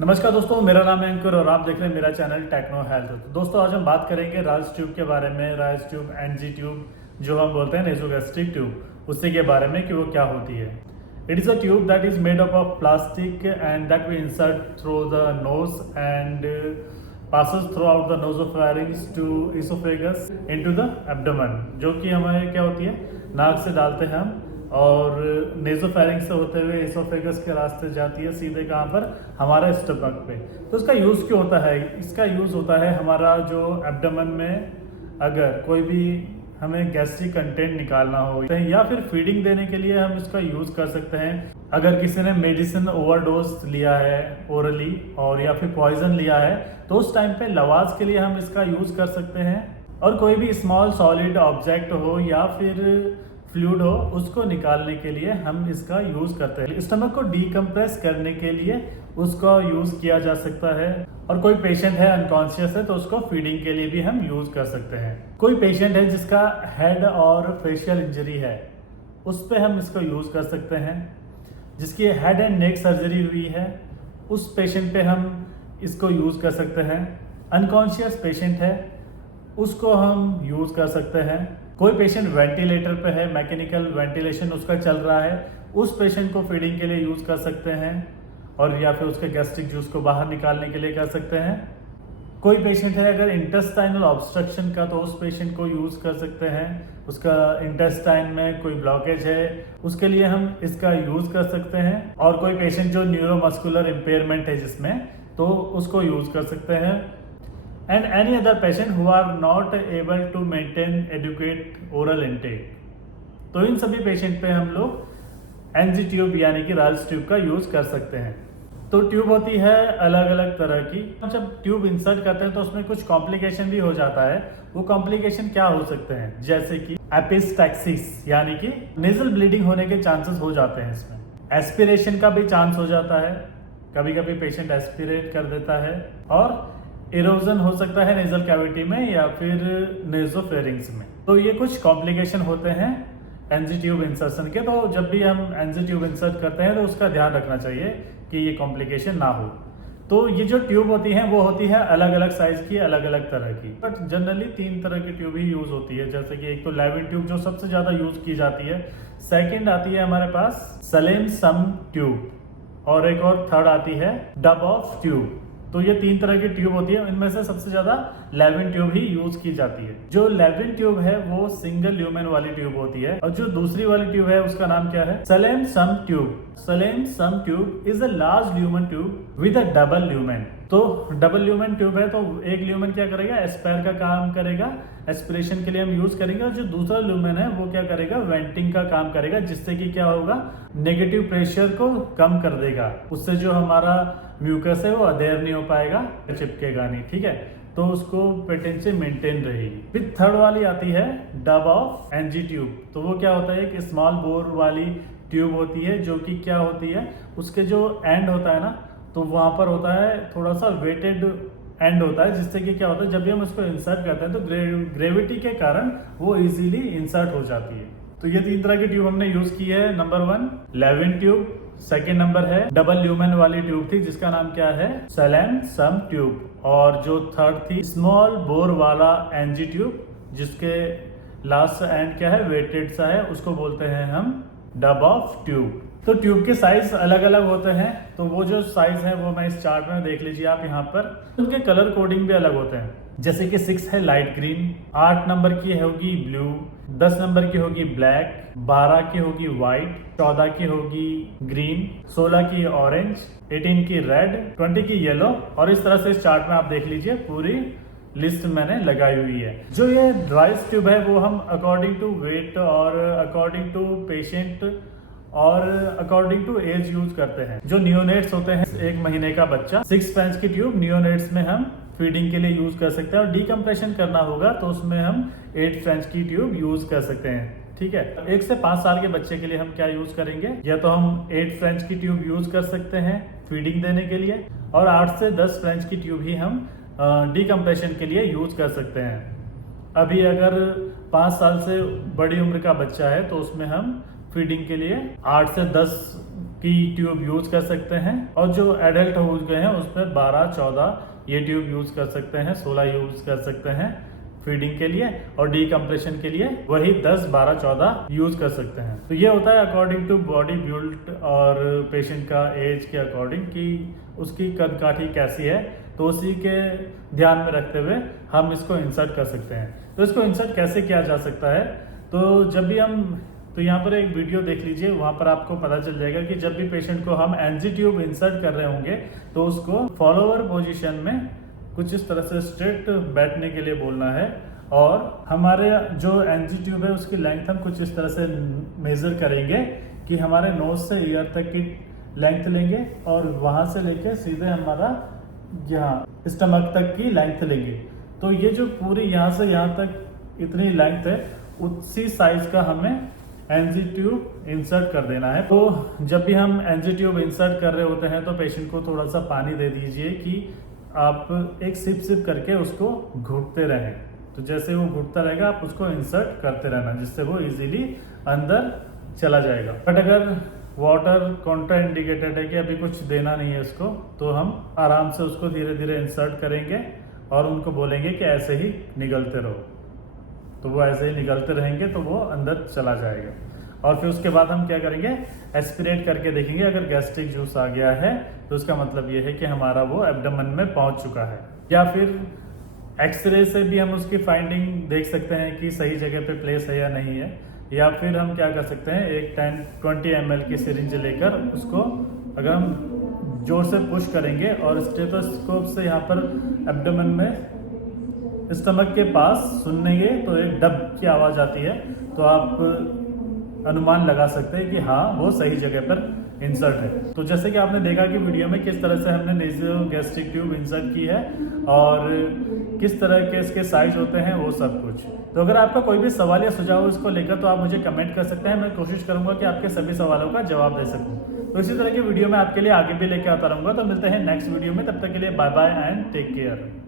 नमस्कार दोस्तों, मेरा नाम है अंकुर और आप देख रहे हैं मेरा चैनल टेक्नो हेल्थ। तो दोस्तों आज हम बात करेंगे राइस ट्यूब के बारे में। राइस ट्यूब, एनजी ट्यूब जो हम बोलते हैं, नेसोगैस्ट्रिक ट्यूब, उससे के बारे में कि वो क्या होती है। It is a tube that is made up of plastic and that we insert through the nose and passes throughout the nasopharynx to esophagus into the abdomen, जो कि हमारे क्या होती है, नाक से डालते हैं हम और नेजोफेरिंक्स से होते हुए एसोफेगस के रास्ते जाती है सीधे कहाँ पर, हमारा स्टमक पे। तो इसका यूज़ क्यों होता है? इसका यूज़ होता है हमारा जो एब्डोमेन में अगर कोई भी हमें गैस्ट्रिक कंटेंट निकालना हो या फिर फीडिंग देने के लिए हम इसका यूज़ कर सकते हैं। अगर किसी ने मेडिसिन ओवरडोज लिया है ओरली और या फिर पॉइजन लिया है तो उस टाइम पे लवाज के लिए हम इसका यूज़ कर सकते हैं। और कोई भी स्मॉल सॉलिड ऑब्जेक्ट हो या फिर फ्लूइड हो, उसको निकालने के लिए हम इसका यूज़ करते हैं। स्टमक को डीकम्प्रेस करने के लिए उसका यूज़ किया जा सकता है। और कोई पेशेंट है अनकॉन्शियस है तो उसको फीडिंग के लिए भी हम यूज़ कर सकते हैं। कोई पेशेंट है जिसका हेड और फेशियल इंजरी है, उस पर हम इसको यूज़ कर सकते हैं। जिसकी हेड एंड नेक सर्जरी हुई है, उस पेशेंट पे हम इसको यूज़ कर सकते हैं। अनकॉन्शियस पेशेंट है, उसको हम यूज़ कर सकते हैं। कोई पेशेंट वेंटिलेटर पे है, मैकेनिकल वेंटिलेशन उसका चल रहा है, उस पेशेंट को फीडिंग के लिए यूज़ कर सकते हैं और या फिर उसके गैस्ट्रिक जूस को बाहर निकालने के लिए कर सकते हैं। कोई पेशेंट है अगर इंटेस्टाइनल ऑब्स्ट्रक्शन का, तो उस पेशेंट को यूज़ कर सकते हैं। उसका इंटेस्टाइन में कोई ब्लॉकेज है, उसके लिए हम इसका यूज़ कर सकते हैं। और कोई पेशेंट जो न्यूरोमस्कुलर इम्पेयरमेंट है जिसमें, तो उसको यूज़ कर सकते हैं। And any other patient who are not able to maintain adequate oral intake, तो इन सभी पेशेंट पे हम लोग एनजी ट्यूब यानी कि राइस ट्यूब का यूज़ कर सकते हैं। तो ट्यूब होती है अलग अलग तरह की। जब ट्यूब इंसर्ट करते हैं तो उसमें कुछ कॉम्प्लिकेशन भी हो जाता है। वो कॉम्प्लिकेशन क्या हो सकते हैं? जैसे कि एपिस्टैक्सिस यानी कि नेजल ब्लीडिंग होने के चांसेस हो जाते हैं इसमें। एस्पिरेशन का भी चांस हो जाता है, कभी कभी पेशेंट एस्पिरेट कर देता है। और इरोजन हो सकता है नेजल कैविटी में या फिर नेजोफेरिंग्स में। तो ये कुछ कॉम्प्लिकेशन होते हैं एनजी ट्यूब इंसर्शन के। तो जब भी हम एनजी ट्यूब इंसर्ट करते हैं तो उसका ध्यान रखना चाहिए कि ये कॉम्प्लिकेशन ना हो। तो ये जो ट्यूब होती है वो होती है अलग अलग साइज की, अलग अलग तरह की। बट जनरली 3 तरह की ट्यूब ही यूज होती है। जैसे कि एक तो लेविन ट्यूब जो सबसे ज्यादा यूज की जाती है, सेकंड आती है हमारे पास सलेम सम ट्यूब, और एक और थर्ड आती है डब ऑफ ट्यूब। तो ये 3 तरह की ट्यूब होती है। इनमें से सबसे ज्यादा लेविन ट्यूब ही यूज की जाती है। जो लेविन ट्यूब है वो सिंगल ल्यूमेन वाली ट्यूब होती है, और जो दूसरी वाली ट्यूब है उसका नाम क्या है? Salem sump tube. Salem sump tube is a large lumen tube with a double lumen. तो डबल ल्यूमेन ट्यूब है तो एक ल्यूमेन क्या करेगा? एस्पायर का काम करेगा, एस्पिरेशन के लिए हम यूज करेंगे। और जो दूसरा ल्यूमेन है वो क्या करेगा? वेंटिंग का काम करेगा, जिससे कि क्या होगा? नेगेटिव प्रेशर को कम कर देगा। उससे जो हमारा म्यूकस है वो अधेर नहीं हो पाएगा, चिपकेगा नहीं। ठीक है, तो उसको पेटेंसी मेंटेन रहेगी। फिर थर्ड वाली आती है डब ऑफ एनजी ट्यूब। तो वो क्या होता है? एक स्मॉल बोर वाली ट्यूब होती है, जो कि क्या होती है, उसके जो एंड होता है ना, तो वहां पर होता है थोड़ा सा वेटेड एंड होता है, जिससे कि क्या होता है, जब भी हम उसको इंसर्ट करते हैं तो ग्रेविटी के कारण वो इजीली इंसर्ट हो जाती है। तो ये 3 तरह की ट्यूब हमने यूज की है। Number 1 Levin tube, second number है डबल ल्यूमेन वाली ट्यूब थी जिसका नाम क्या है? सलेम सम ट्यूब, और जो थर्ड थी स्मॉल बोर वाला एनजी ट्यूब, जिसके लास्ट एंड क्या है? वेटेड सा है, उसको बोलते हैं हम डब ऑफ ट्यूब। तो ट्यूब के साइज अलग अलग होते हैं। तो वो जो साइज है वो मैं इस चार्ट में देख लीजिए आप यहाँ पर। उनके कलर कोडिंग भी अलग होते हैं। जैसे कि 6 है लाइट ग्रीन, 8 नंबर की होगी ब्लू, 10 नंबर की होगी ब्लैक, 12 की होगी व्हाइट, 14 की होगी ग्रीन, 16 की ऑरेंज, 18 की रेड, 20 की येलो। और इस तरह से इस चार्ट में आप देख लीजिए, पूरी लिस्ट मैंने लगाई हुई है। जो ये राइस ट्यूब है वो हम अकॉर्डिंग टू वेट और अकॉर्डिंग टू पेशेंट और अकॉर्डिंग टू एज यूज करते हैं। जो नियोनेट्स होते हैं, 1 महीने का बच्चा, 6 फ्रेंच की ट्यूब नियोनेट्स में हम फीडिंग के लिए यूज कर सकते हैं। और डीकम्प्रेशन करना होगा तो उसमें हम 8 फ्रेंच की ट्यूब यूज कर सकते हैं। ठीक है, 1 से 5 साल के बच्चे के लिए हम क्या यूज करेंगे? या तो हम 8 फ्रेंच की ट्यूब यूज कर सकते हैं फीडिंग देने के लिए, और 8 से 10 फ्रेंच की ट्यूब ही हम डीकम्प्रेशन के लिए यूज कर सकते हैं। अभी अगर 5 साल से बड़ी उम्र का बच्चा है तो उसमें हम फीडिंग के लिए 8 से 10 की ट्यूब यूज कर सकते हैं, और जो एडल्ट हो गए हैं उस पर 12-14 ये ट्यूब यूज कर सकते हैं, 16 यूज कर सकते हैं फीडिंग के लिए, और डीकम्प्रेशन के लिए वही 10, 12, 14 यूज कर सकते हैं। तो ये होता है अकॉर्डिंग टू बॉडी बिल्ड और पेशेंट का एज के अकॉर्डिंग कि उसकी कद काठी कैसी है, तो उसी के ध्यान में रखते हुए हम इसको इंसर्ट कर सकते हैं। तो इसको इंसर्ट कैसे किया जा सकता है, तो जब भी हम, तो यहाँ पर एक वीडियो देख लीजिए, वहाँ पर आपको पता चल जाएगा कि जब भी पेशेंट को हम एनजी ट्यूब इंसर्ट कर रहे होंगे तो उसको फॉलोअर पोजीशन में कुछ इस तरह से स्ट्रेट बैठने के लिए बोलना है, और हमारे जो एनजी ट्यूब है उसकी लेंथ हम कुछ इस तरह से मेजर करेंगे कि हमारे नोज से ईयर तक की लेंथ लेंगे, और वहाँ से लेके सीधे हमारा यहाँ स्टमक तक की लेंथ लेंगे। तो ये जो पूरी यहाँ से यहाँ तक इतनी लेंथ है, उसी साइज का हमें एनजी ट्यूब इंसर्ट कर देना है। तो जब भी हम एनजी ट्यूब इंसर्ट कर रहे होते हैं तो पेशेंट को थोड़ा सा पानी दे दीजिए कि आप एक सिप करके उसको घुटते रहें। तो जैसे वो घुटता रहेगा आप उसको इंसर्ट करते रहना, जिससे वो इजीली अंदर चला जाएगा। बट अगर वाटर कॉन्ट्रा इंडिकेटेड है कि अभी कुछ देना नहीं है उसको, तो हम आराम से उसको धीरे धीरे इंसर्ट करेंगे और उनको बोलेंगे कि ऐसे ही निगलते रहो। तो वो ऐसे ही निकलते रहेंगे तो वो अंदर चला जाएगा। और फिर उसके बाद हम क्या करेंगे, एस्पिरेट करके देखेंगे, अगर गैस्ट्रिक जूस आ गया है तो उसका मतलब ये है कि हमारा वो एब्डोमेन में पहुंच चुका है। या फिर एक्सरे से भी हम उसकी फाइंडिंग देख सकते हैं कि सही जगह पे प्लेस है या नहीं है। या फिर हम क्या कर सकते हैं, एक 10-20 ml की सिरिंज लेकर उसको अगर हम जोर से पुश करेंगे और स्टेथोस्कोप से यहाँ पर एब्डोमेन में स्टमक के पास सुनेंगे तो एक डब की आवाज आती है, तो आप अनुमान लगा सकते हैं कि हाँ वो सही जगह पर इंसर्ट है। तो जैसे कि आपने देखा कि वीडियो में किस तरह से हमने नेज़ोगैस्ट्रिक ट्यूब इंसर्ट की है और किस तरह के इसके साइज होते हैं वो सब कुछ। तो अगर आपका कोई भी सवाल या सुझाव हो इसको लेकर तो आप मुझे कमेंट कर सकते हैं, मैं कोशिश करूंगा कि आपके सभी सवालों का जवाब दे सकूं। तो इसी तरह की वीडियो मैं आपके लिए आगे भी लेकर आता रहूंगा। तो मिलते हैं नेक्स्ट वीडियो में, तब तक के लिए bye bye and take care.